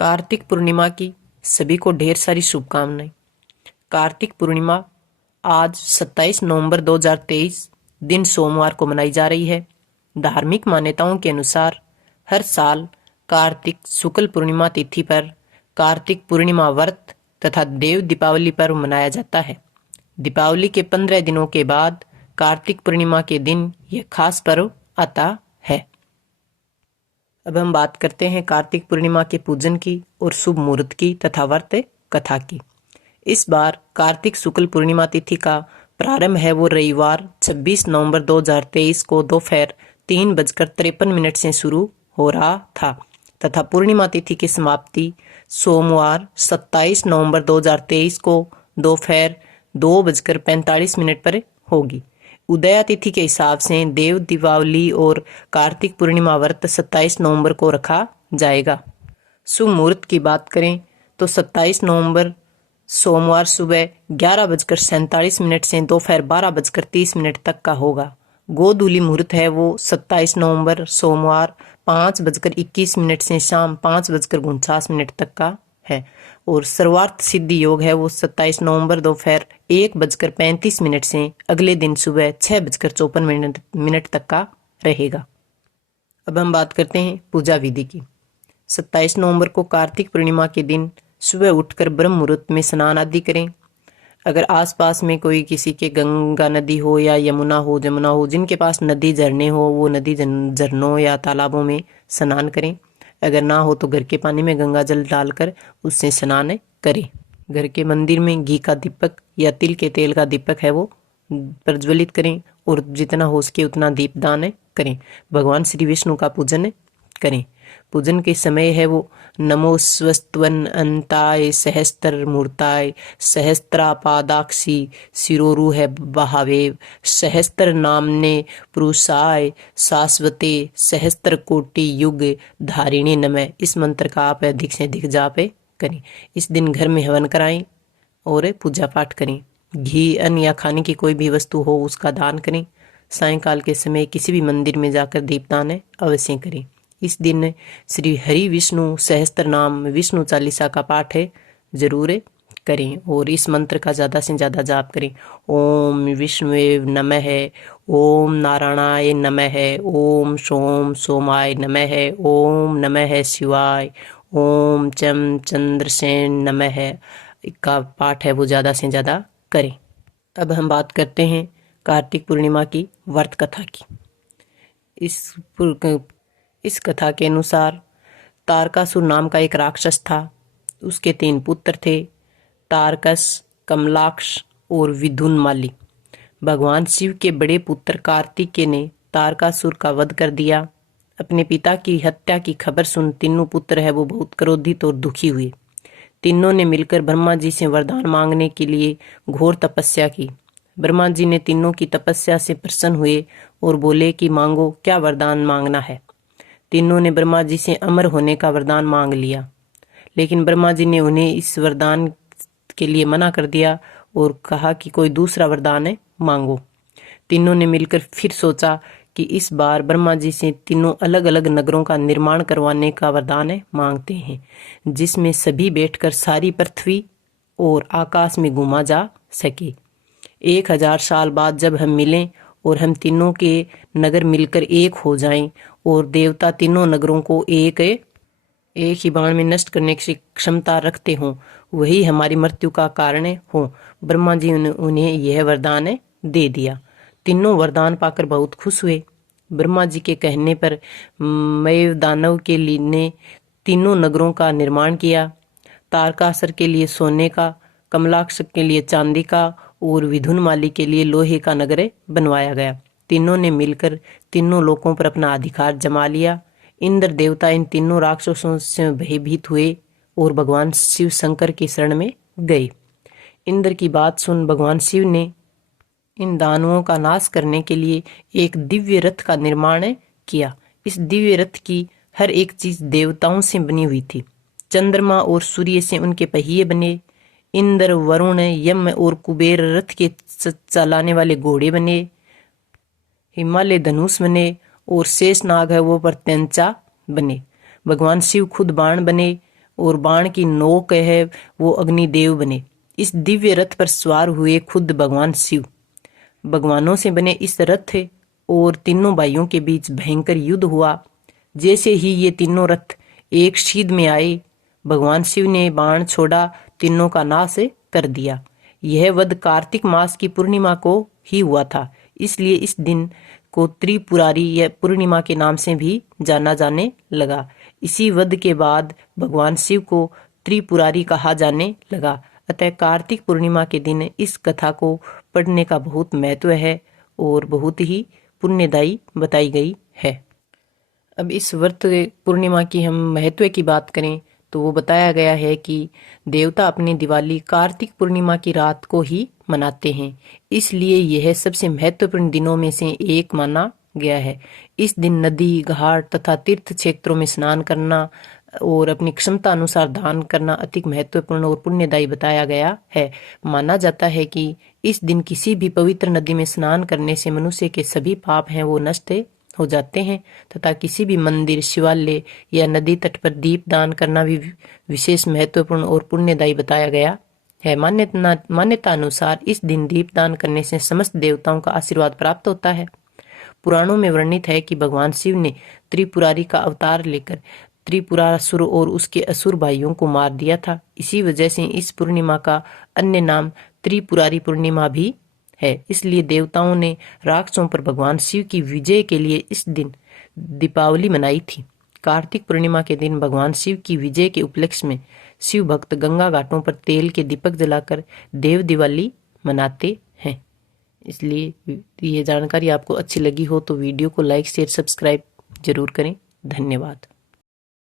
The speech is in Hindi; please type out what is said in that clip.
कार्तिक पूर्णिमा की सभी को ढेर सारी शुभकामनाएं। कार्तिक पूर्णिमा आज 27 नवंबर 2023 दिन सोमवार को मनाई जा रही है। धार्मिक मान्यताओं के अनुसार हर साल कार्तिक शुक्ल पूर्णिमा तिथि पर कार्तिक पूर्णिमा व्रत तथा देव दीपावली पर्व मनाया जाता है। दीपावली के 15 दिनों के बाद कार्तिक पूर्णिमा के दिन यह खास पर्व आता है। अब हम बात करते हैं कार्तिक पूर्णिमा के पूजन की और शुभ मुहूर्त की तथा व्रत कथा की। इस बार कार्तिक शुक्ल पूर्णिमा तिथि का प्रारंभ है वो रविवार 26 नवंबर 2023 को दोपहर 3:53 से शुरू हो रहा था तथा पूर्णिमा तिथि की समाप्ति सोमवार 27 नवंबर 2023 को दोपहर 2:45 पर होगी। उदया तिथि के हिसाब से देव दीपावली और कार्तिक पूर्णिमा व्रत 27 नवंबर को रखा जाएगा। शुभ मुहूर्त की बात करें तो 27 नवंबर सोमवार सुबह 11:47 से दोपहर 12:30 तक का होगा। गोधूली मुहूर्त है वो 27 नवंबर सोमवार 5:21 से शाम 5:49 तक का है और सर्वार्थ सिद्धि योग है वो 27 नवंबर दोपहर 1:35 से अगले दिन सुबह 6:54 तक का रहेगा। अब हम बात करते हैं पूजा विधि की। 27 नवंबर को कार्तिक पूर्णिमा के दिन सुबह उठकर ब्रह्म मुहूर्त में स्नान आदि करें। अगर आसपास में कोई किसी के गंगा नदी हो या यमुना हो जिनके पास नदी झरने हो वो नदी झरनों या तालाबों में स्नान करें। अगर ना हो तो घर के पानी में गंगा जल डालकर उससे स्नान करें। घर के मंदिर में घी का दीपक या तिल के तेल का दीपक है वो प्रज्वलित करें और जितना हो सके उतना दीपदान करें। भगवान श्री विष्णु का पूजन करें। पूजन के समय है वो नमो स्वस्त्वन अंताय सहस्त्र मूर्ताय सहस्त्रापादाक्षी शिरोरु है बहावेव सहस्त्र नामने पुरुषाय शाश्वते सहस्त्र कोटि युग धारिणी नमः। इस मंत्र का आप अधिक से अधिक जाप करें। इस दिन घर में हवन कराएं और पूजा पाठ करें। घी अन्न या खाने की कोई भी वस्तु हो उसका दान करें। सायंकाल के समय किसी भी मंदिर में जाकर दीपदान अवश्य करें। इस दिन श्री हरि विष्णु सहस्त्र नाम विष्णु चालीसा का पाठ जरूर करें और इस मंत्र का ज़्यादा से ज़्यादा जाप करें। ओम विष्णुवे नमः, ओम नारायणाय नमः, ओम सोम सोमाय नमः, ओम नमः शिवाय, ओम चम चंद्रसेन नमः का पाठ है वो ज़्यादा से ज़्यादा करें। अब हम बात करते हैं कार्तिक पूर्णिमा की व्रत कथा की। इस कथा के अनुसार तारकासुर नाम का एक राक्षस था। उसके 3 पुत्र थे, तारकस, कमलाक्ष और विदुनमाली। भगवान शिव के बड़े पुत्र कार्तिकेय ने तारकासुर का वध कर दिया। अपने पिता की हत्या की खबर सुन तीनों पुत्र है वो बहुत क्रोधित और दुखी हुए। तीनों ने मिलकर ब्रह्मा जी से वरदान मांगने के लिए घोर तपस्या की। ब्रह्मा जी ने तीनों की तपस्या से प्रसन्न हुए और बोले कि मांगो, क्या वरदान मांगना है। तीनों ने ब्रह्मा जी से अमर होने का वरदान मांग लिया, लेकिन ब्रह्मा जी ने उन्हें इस वरदान के लिए मना कर दिया और कहा कि कोई दूसरा वरदान मांगो। तीनों ने मिलकर फिर सोचा कि इस बार ब्रह्मा जी से तीनों अलग अलग नगरों का निर्माण करवाने का वरदान मांगते हैं, जिसमें सभी बैठकर सारी पृथ्वी और आकाश में घूमा जा सके। 1000 साल बाद जब हम मिलें और हम तीनों के नगर मिलकर एक हो जाएं और देवता तीनों नगरों को एक ही बाण में नष्ट करने की क्षमता रखते हों, वही हमारी मृत्यु का कारण हो। ब्रह्मा जी ने उन्हें यह वरदान दे दिया। तीनों वरदान पाकर बहुत खुश हुए। ब्रह्मा जी के कहने पर मय दानव के लिए ने तीनों नगरों का निर्माण किया। तारकासुर के लिए सोने का, कमलाक्ष के लिए चांदी का और विदुनमाली के लिए लोहे का नगर बनवाया गया। तीनों ने मिलकर तीनों लोकों पर अपना अधिकार जमा लिया। इंद्र देवता इन तीनों राक्षसों से भयभीत हुए और भगवान शिव शंकर की शरण में गए। इंद्र की बात सुन भगवान शिव ने इन दानवों का नाश करने के लिए एक दिव्य रथ का निर्माण किया। इस दिव्य रथ की हर एक चीज देवताओं से बनी हुई थी। चंद्रमा और सूर्य से उनके पहिए बने। इंद्र, वरुण, यम और कुबेर रथ के चलाने वाले घोड़े बने। हिमालय धनुष बने और शेषनाग है वो प्रत्यंचा बने। भगवान शिव खुद बाण बने और बाण की नोक है वो अग्निदेव बने। इस दिव्य रथ पर सवार हुए खुद भगवान शिव। भगवानों से बने इस रथ थे और तीनों भाइयों के बीच भयंकर युद्ध हुआ। जैसे ही ये तीनों रथ एक सीध में आए, भगवान शिव ने बाण छोड़ा, तीनों का नाश कर दिया। यह वध कार्तिक मास की पूर्णिमा को ही हुआ था, इसलिए इस दिन को त्रिपुरारी या पूर्णिमा के नाम से भी जाना जाने लगा। इसी वध के बाद भगवान शिव को त्रिपुरारी कहा जाने लगा। अतः कार्तिक पूर्णिमा के दिन इस कथा को पढ़ने का बहुत महत्व है और बहुत ही पुण्यदायी बताई गई है। अब इस व्रत पूर्णिमा की हम महत्व की बात करें तो वो बताया गया है कि देवता अपनी दिवाली कार्तिक पूर्णिमा की रात को ही मनाते हैं, इसलिए यह सबसे महत्वपूर्ण दिनों में से एक माना गया है। इस दिन नदी, घाट तथा तीर्थ क्षेत्रों में स्नान करना और अपनी क्षमता अनुसार दान करना अधिक महत्वपूर्ण और पुण्यदायी बताया गया है। माना जाता है कि इस दिन किसी भी पवित्र नदी में स्नान करने से मनुष्य के सभी पाप हैं वो नष्ट हो जाते हैं तथा किसी भी मंदिर, शिवालय या नदी तट पर दीप दान करना भी विशेष महत्वपूर्ण और पुण्यदायी बताया गया है। मान्यता अनुसार इस दिन दीप दान करने से समस्त देवताओं का आशीर्वाद प्राप्त होता है। पुराणों में वर्णित है कि भगवान शिव ने त्रिपुरारी का अवतार लेकर त्रिपुरासुर और उसके असुर भाइयों को मार दिया था। इसी वजह से इस पूर्णिमा का अन्य नाम त्रिपुरारी पूर्णिमा भी है। इसलिए देवताओं ने राक्षसों पर भगवान शिव की विजय के लिए इस दिन दीपावली मनाई थी। कार्तिक पूर्णिमा के दिन भगवान शिव की विजय के उपलक्ष्य में शिव भक्त गंगा घाटों पर तेल के दीपक जलाकर देव दिवाली मनाते हैं। इसलिए ये जानकारी आपको अच्छी लगी हो तो वीडियो को लाइक, शेयर, सब्सक्राइब जरूर करें। धन्यवाद।